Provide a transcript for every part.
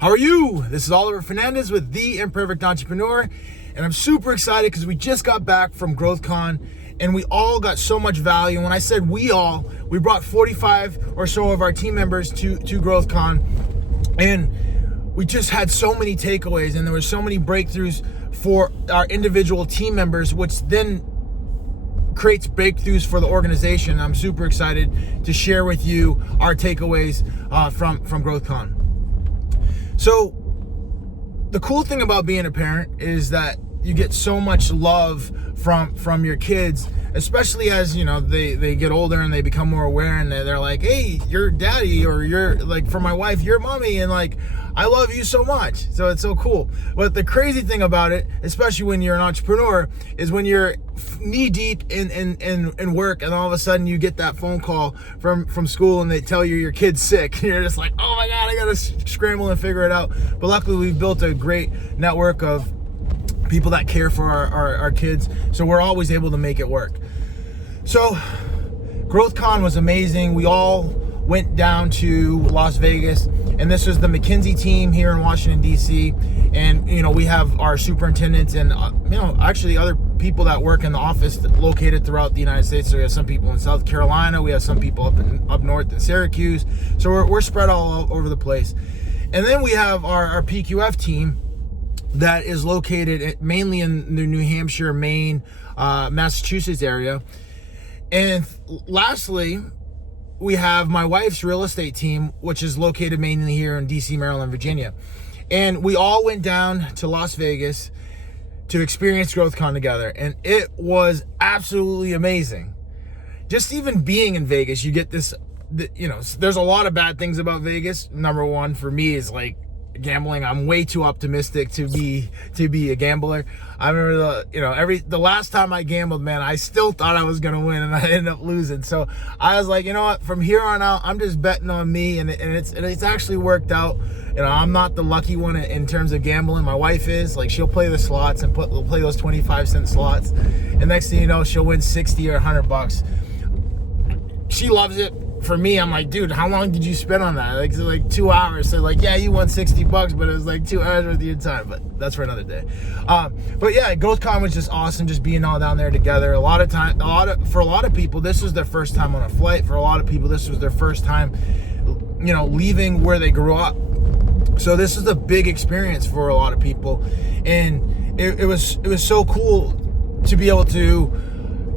How are you? This is Oliver Fernandez with The Imperfect Entrepreneur, and I'm super excited because we just got back from GrowthCon, and we all got so much value. And when I said we brought 45 or so of our team members to GrowthCon, and we just had so many takeaways, and there were so many breakthroughs for our individual team members, which then creates breakthroughs for the organization. I'm super excited to share with you our takeaways from GrowthCon. So the cool thing about being a parent is that you get so much love from your kids, especially as they get older and they become more aware, and they're like, hey, you're daddy, or you're like, for my wife, you're mommy, and like, I love you so much. So it's so cool. But the crazy thing about it, especially when you're an entrepreneur, is when you're knee deep in work, and all of a sudden you get that phone call from school and they tell you your kid's sick, and you're just like, oh my God, I gotta scramble and figure it out. But luckily we've built a great network of people that care for our kids, so we're always able to make it work. So GrowthCon was amazing. We all went down to Las Vegas, and this was the McKinsey team here in Washington, D.C. And, we have our superintendents and, actually other people that work in the office located throughout the United States. So we have some people in South Carolina. We have some people up north in Syracuse. So we're spread all over the place. And then we have our PQF team that is located mainly in the New Hampshire, Maine, Massachusetts area. And lastly, we have my wife's real estate team, which is located mainly here in DC, Maryland, Virginia. And we all went down to Las Vegas to experience GrowthCon together. And it was absolutely amazing. Just even being in Vegas, you get this, there's a lot of bad things about Vegas. Number one for me is like gambling. I'm way too optimistic to be a gambler. I remember the last time I gambled, man, I still thought I was gonna win, and I ended up losing. So I was like, you know what? From here on out, I'm just betting on me, and it's actually worked out. I'm not the lucky one in terms of gambling. My wife is. Like, she'll play the slots and play those 25-cent slots, and next thing you know, she'll win 60 or $100. She loves it. For me, I'm like, dude, how long did you spend on that? Like 2 hours. So like, yeah, you won $60, but it was like 2 hours worth of your time. But that's for another day. But yeah, GrowthCon was just awesome, just being all down there together. For a lot of people, this was their first time on a flight. For a lot of people, this was their first time, leaving where they grew up. So this is a big experience for a lot of people, and it was so cool to be able to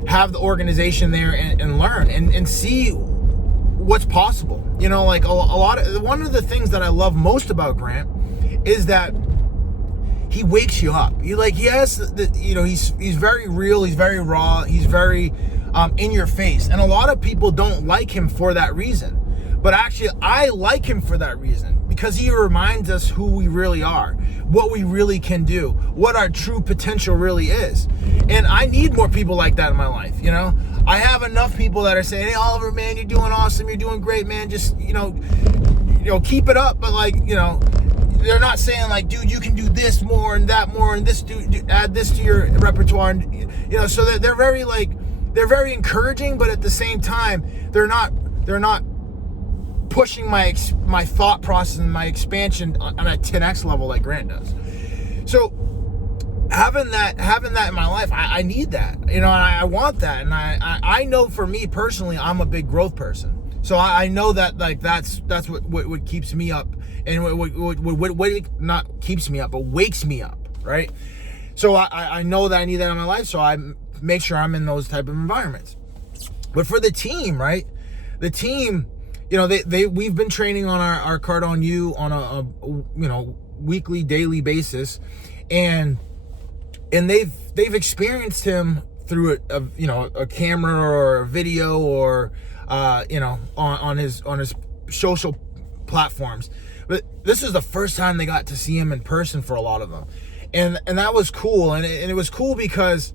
have the organization there and learn and see what's possible. One of the things that I love most about Grant is that he wakes you up. He's very real, he's very raw, he's very in your face. And a lot of people don't like him for that reason. But actually, I like him for that reason, because he reminds us who we really are, what we really can do, what our true potential really is. And I need more people like that in my life. I have enough people that are saying, hey, Oliver, man, you're doing awesome, you're doing great, man, just keep it up. But they're not saying like, dude, you can do this more and that more, and this, add this to your repertoire, and so that they're very encouraging, but at the same time, they're not pushing my thought process and my expansion on a 10x level like Grant does. So having that in my life, I need that, and I want that. And I know for me personally, I'm a big growth person. So I know that that's what keeps me up, and what not keeps me up, but wakes me up, right? So I know that I need that in my life. So I make sure I'm in those type of environments. But for the team, right? The team, we've been training on our Cardone U on a weekly, daily basis, and they've experienced him through a camera or a video or on his social platforms. But this is the first time they got to see him in person for a lot of them, and that was cool. And it was cool because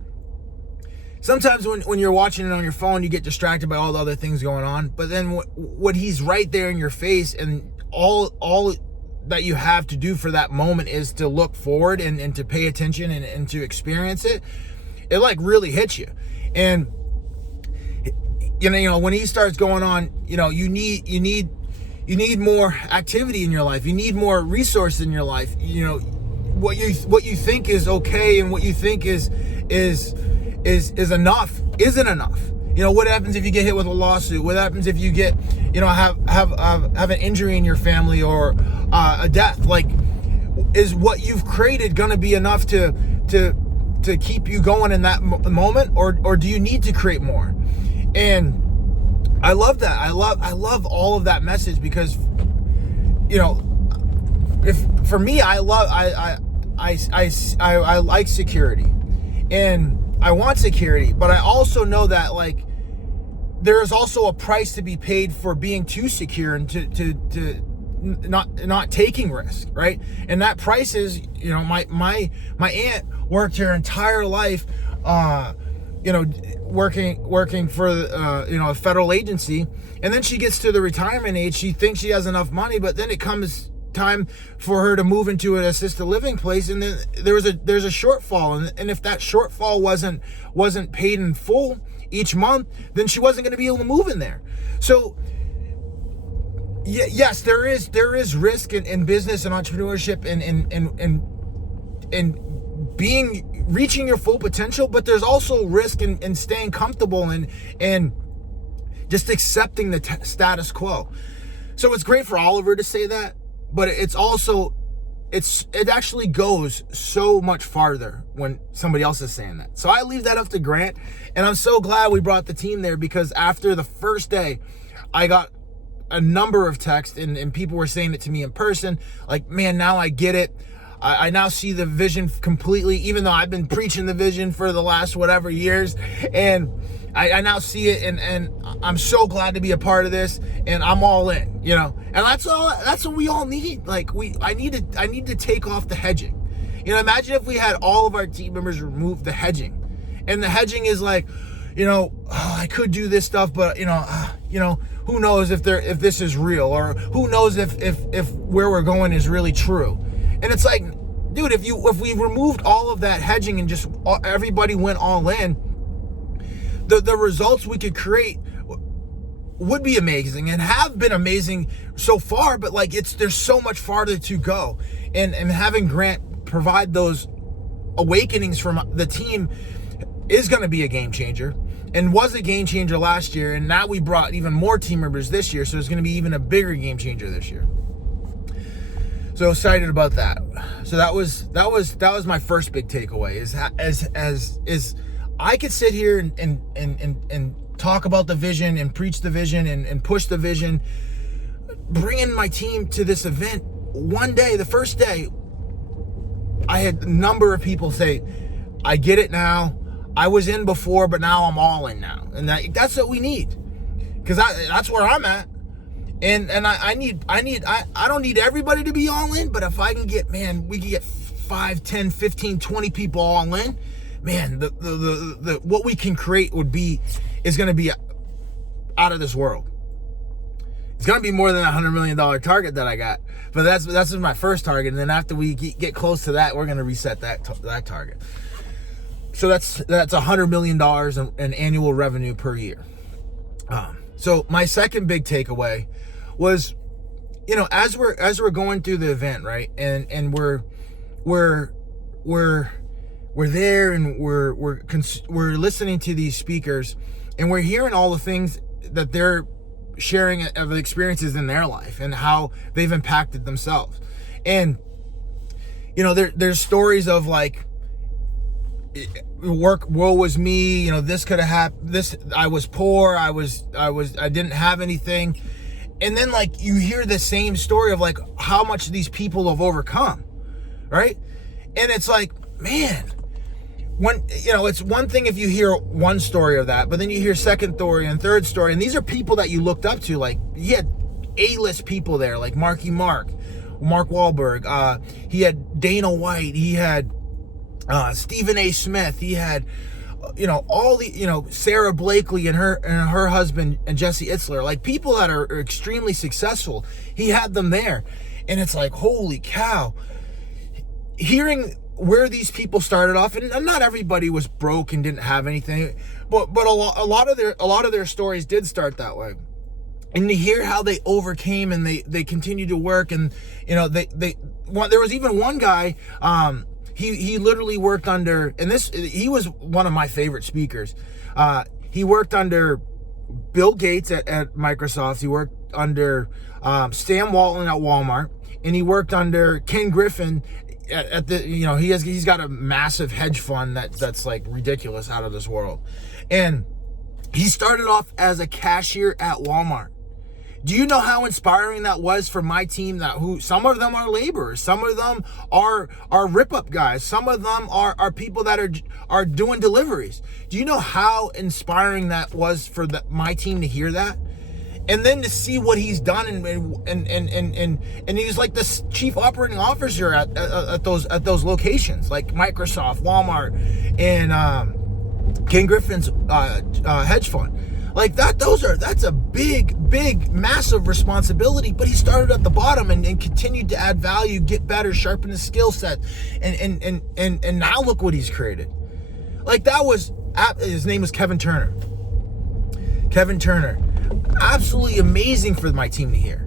sometimes when you're watching it on your phone, you get distracted by all the other things going on. But then what he's right there in your face, and all that you have to do for that moment is to look forward and to pay attention and to experience it. It like really hits you. And when he starts going on, you need You need more activity in your life. You need more resource in your life. You know, what you think is okay and what you think is enough isn't enough. You know, what happens if you get hit with a lawsuit? What happens if you get, you know, have an injury in your family or a death? Like, is what you've created going to be enough to keep you going in that moment, or do you need to create more? And I love that. I love all of that message because, you know, if for me, I like security, and I want security, but I also know that, like, there is also a price to be paid for being too secure and to not taking risk, right? And that price is, you know, my aunt worked her entire life, you know, working for you know, a federal agency, and then she gets to the retirement age. She thinks she has enough money, but then it comes time for her to move into an assisted living place, and then there's a shortfall, and if that shortfall wasn't paid in full each month, then she wasn't going to be able to move in there. So yes, there is risk in business and entrepreneurship and reaching your full potential, but there's also risk in staying comfortable and just accepting the status quo. So it's great for Oliver to say that, but it's also, it actually goes so much farther when somebody else is saying that. So I leave that up to Grant, and I'm so glad we brought the team there, because after the first day, I got a number of texts and people were saying it to me in person, like, man, now I get it. I now see the vision completely, even though I've been preaching the vision for the last whatever years, and I now see it, and I'm so glad to be a part of this, and I'm all in, you know. And that's what we all need. Like, I need to take off the hedging. You know, imagine if we had all of our team members remove the hedging, and the hedging is like, you know, oh, I could do this stuff, but you know, who knows if this is real, or who knows if where we're going is really true. And it's like, dude, if we removed all of that hedging and just everybody went all in, the results we could create would be amazing and have been amazing so far, but like, there's so much farther to go. And having Grant provide those awakenings from the team is going to be a game changer, and was a game changer last year, and now we brought even more team members this year, so it's going to be even a bigger game changer this year. So excited about that. So that was my first big takeaway, is I could sit here and talk about the vision and preach the vision and push the vision, bringing my team to this event. One day, the first day, I had a number of people say, I get it now. I was in before, but now I'm all in now. And that's what we need, because that's where I'm at. And I don't need everybody to be all in, but if I can get, man, we can get 5, 10, 15, 20 people all in, man, the what we can create is going to be out of this world. It's going to be more than a $100 million target that I got, but that's my first target. And then after we get close to that, we're going to reset that target. So that's $100 million in annual revenue per year. So my second big takeaway was, you know, as we're going through the event, right, and we're there, and we're listening to these speakers, and we're hearing all the things that they're sharing of experiences in their life and how they've impacted themselves. And you know, there's stories of like, woe was me, you know, this could have happened, I was poor, I didn't have anything. And then like you hear the same story of like how much these people have overcome, right? And it's like, man, it's one thing if you hear one story of that, but then you hear second story and third story, and these are people that you looked up to. Like, he had A-list people there, like Mark Wahlberg, he had Dana White, he had Stephen A. Smith, he had, you know, all the, you know, Sarah Blakely and her husband and Jesse Itzler, like people that are extremely successful. He had them there, and it's like, holy cow, hearing where these people started off, and not everybody was broke and didn't have anything, but a lot of their stories did start that way. and to hear how they overcame and they continued to work. And there was even one guy, he literally worked under, and he was one of my favorite speakers. He worked under Bill Gates at Microsoft. He worked under Sam Walton at Walmart, and he worked under Ken Griffin at the, he's got a massive hedge fund that's like ridiculous, out of this world. And he started off as a cashier at Walmart. Do you know how inspiring that was for my team? Some of them are laborers, some of them are rip-up guys, some of them are people that are doing deliveries. Do you know how inspiring that was for my team to hear that? And then to see what he's done, and he's like the chief operating officer at those locations, like Microsoft, Walmart, and Ken Griffin's hedge fund. Like that's a big, massive responsibility. But he started at the bottom and continued to add value, get better, sharpen his skill set, and now look what he's created. Like his name was Kevin Turner. Kevin Turner, absolutely amazing for my team to hear.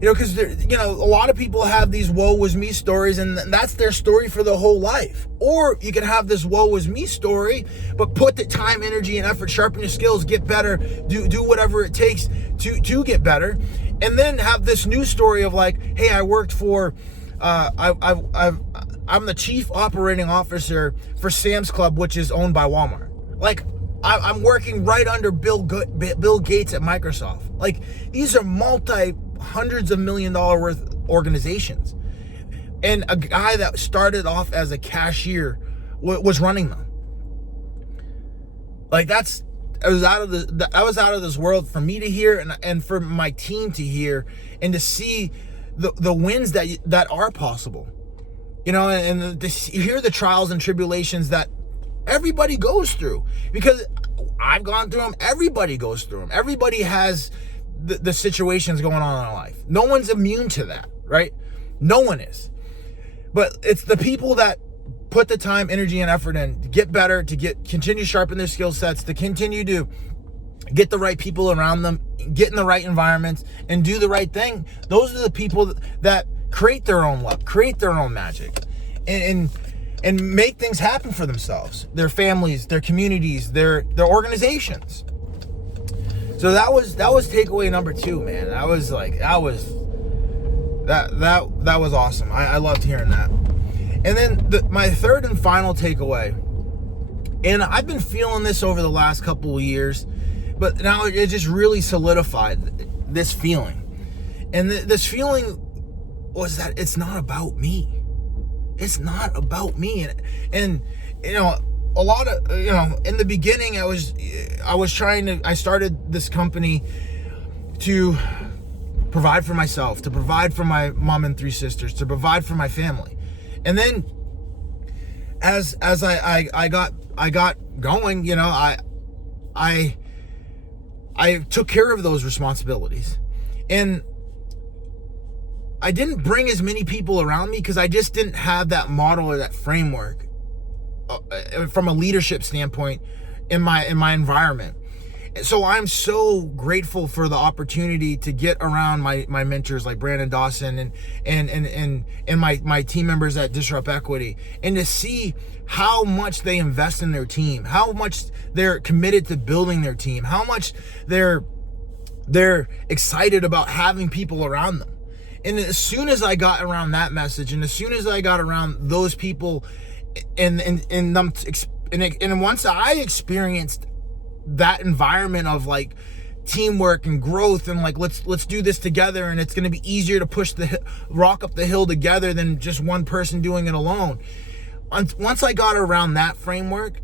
Because a lot of people have these woe was me stories, and that's their story for the whole life. Or you can have this woe was me story, but put the time, energy, and effort, sharpen your skills, get better, do whatever it takes to get better, and then have this new story of like, hey, I worked for, I'm the chief operating officer for Sam's Club, which is owned by Walmart. Like, I'm working right under Bill Gates at Microsoft. Like, these are hundreds of $1 million worth organizations, and a guy that started off as a cashier was running them. Like, I was out of this world for me to hear, and for my team to hear, and to see the wins that are possible, and to hear the trials and tribulations that everybody goes through, because I've gone through them. Everybody goes through them. Everybody has the situations going on in our life. No one's immune to that, right? No one is. But it's the people that put the time, energy, and effort in to get better, to continue to sharpen their skill sets, to continue to get the right people around them, get in the right environments, and do the right thing. Those are the people that create their own luck, create their own magic, and make things happen for themselves, their families, their communities, their organizations. So that was takeaway number 2, man. That was awesome. I loved hearing that. And then my third and final takeaway, and I've been feeling this over the last couple of years, but now it just really solidified this feeling. And this feeling was that it's not about me. It's not about me. And a lot of, in the beginning, I started this company to provide for myself, to provide for my mom and 3 sisters, to provide for my family. And then as I got going, I took care of those responsibilities. And I didn't bring as many people around me because I just didn't have that model or that framework from a leadership standpoint in my environment. So I'm so grateful for the opportunity to get around my mentors like Brandon Dawson and my team members at Disrupt Equity, and to see how much they invest in their team, how much they're committed to building their team, how much they're excited about having people around them. And as soon as I got around that message, and as soon as I got around those people, and once I experienced that environment of like teamwork and growth, and like let's do this together, and it's going to be easier to push the rock up the hill together than just one person doing it alone. Once I got around that framework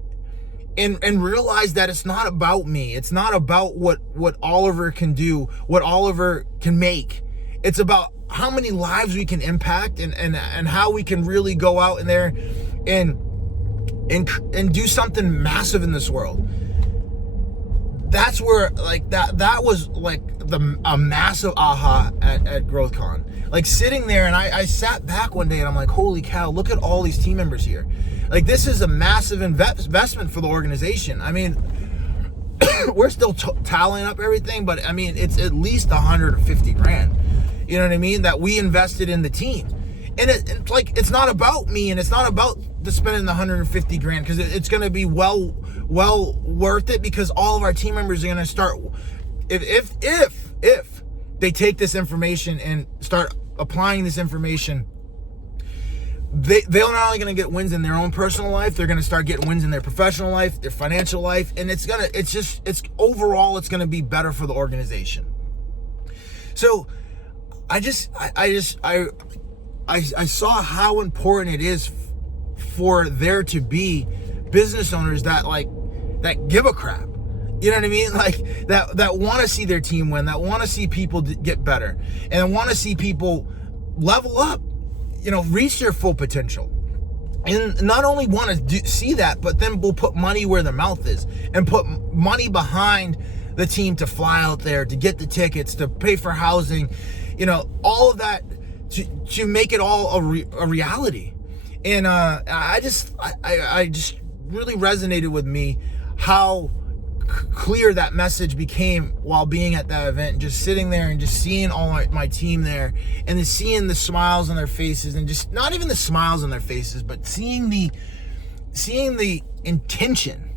and realized that it's not about me, it's not about what Oliver can do, what Oliver can make. It's about how many lives we can impact, and how we can really go out in there and do something massive in this world. That's where like that was like a massive aha at GrowthCon. Like sitting there, and I sat back one day and I'm like, holy cow, look at all these team members here. Like, this is a massive investment for the organization. I mean, we're still tallying up everything, but I mean, it's at least 150 grand. You know what I mean? That we invested in the team. And it's like, it's not about me, and it's not about the spending the 150 grand, because it's going to be well worth it, because all of our team members are going to start, if they take this information and start applying this information, they're not only going to get wins in their own personal life, they're going to start getting wins in their professional life, their financial life, and it's overall it's going to be better for the organization. So I saw how important it is for there to be business owners that give a crap. You know what I mean? Like that want to see their team win, that want to see people get better, and want to see people level up, reach their full potential. And not only want to see that, but then we'll put money where their mouth is and put money behind the team to fly out there, to get the tickets, to pay for housing, all of that to make it all a reality. And I just really resonated with me how clear that message became while being at that event, just sitting there and just seeing all my team there, and then seeing the smiles on their faces, and just not even the smiles on their faces, but seeing the intention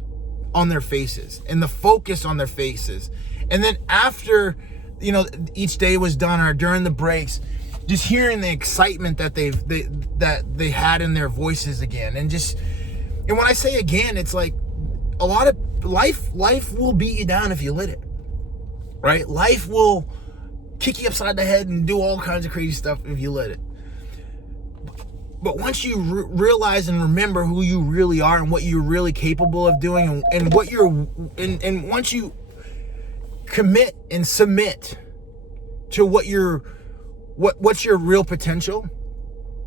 on their faces and the focus on their faces. And then after each day was done, or during the breaks, just hearing the excitement that they had in their voices again. And when I say again, it's like a lot of life will beat you down if you let it, right? Life will kick you upside the head and do all kinds of crazy stuff if you let it. But once you realize and remember who you really are and what you're really capable of doing, and what and once you commit and submit to what's your real potential,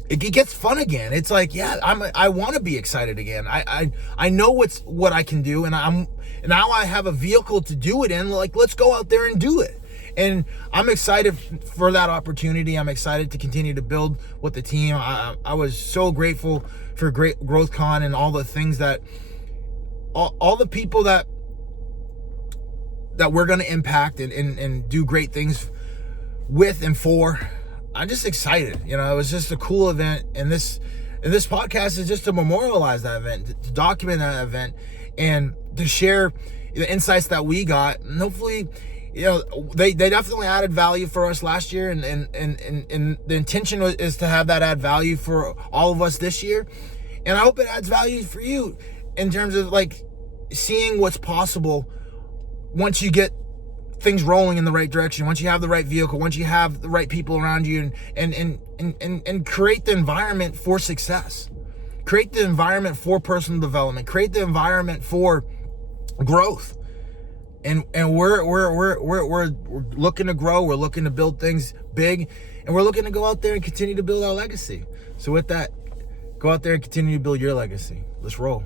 it gets fun again. It's like, yeah, I want to be excited again. I know what I can do, and now I have a vehicle to do it in. Like, let's go out there and do it. And I'm excited for that opportunity. I'm excited to continue to build with the team. I was so grateful for GrowthCon and all the things that all the people that we're going to impact and do great things with and for. I'm just excited. It was just a cool event, and this podcast is just to memorialize that event, to document that event, and to share the insights that we got. And hopefully, they definitely added value for us last year, and the intention is to have that add value for all of us this year. And I hope it adds value for you in terms of like seeing what's possible once you get things rolling in the right direction, once you have the right vehicle, once you have the right people around you, and create the environment for success, create the environment for personal development, create the environment for growth. And we're looking to grow, we're looking to build things big, and we're looking to go out there and continue to build our legacy. So with that, go out there and continue to build your legacy. Let's roll.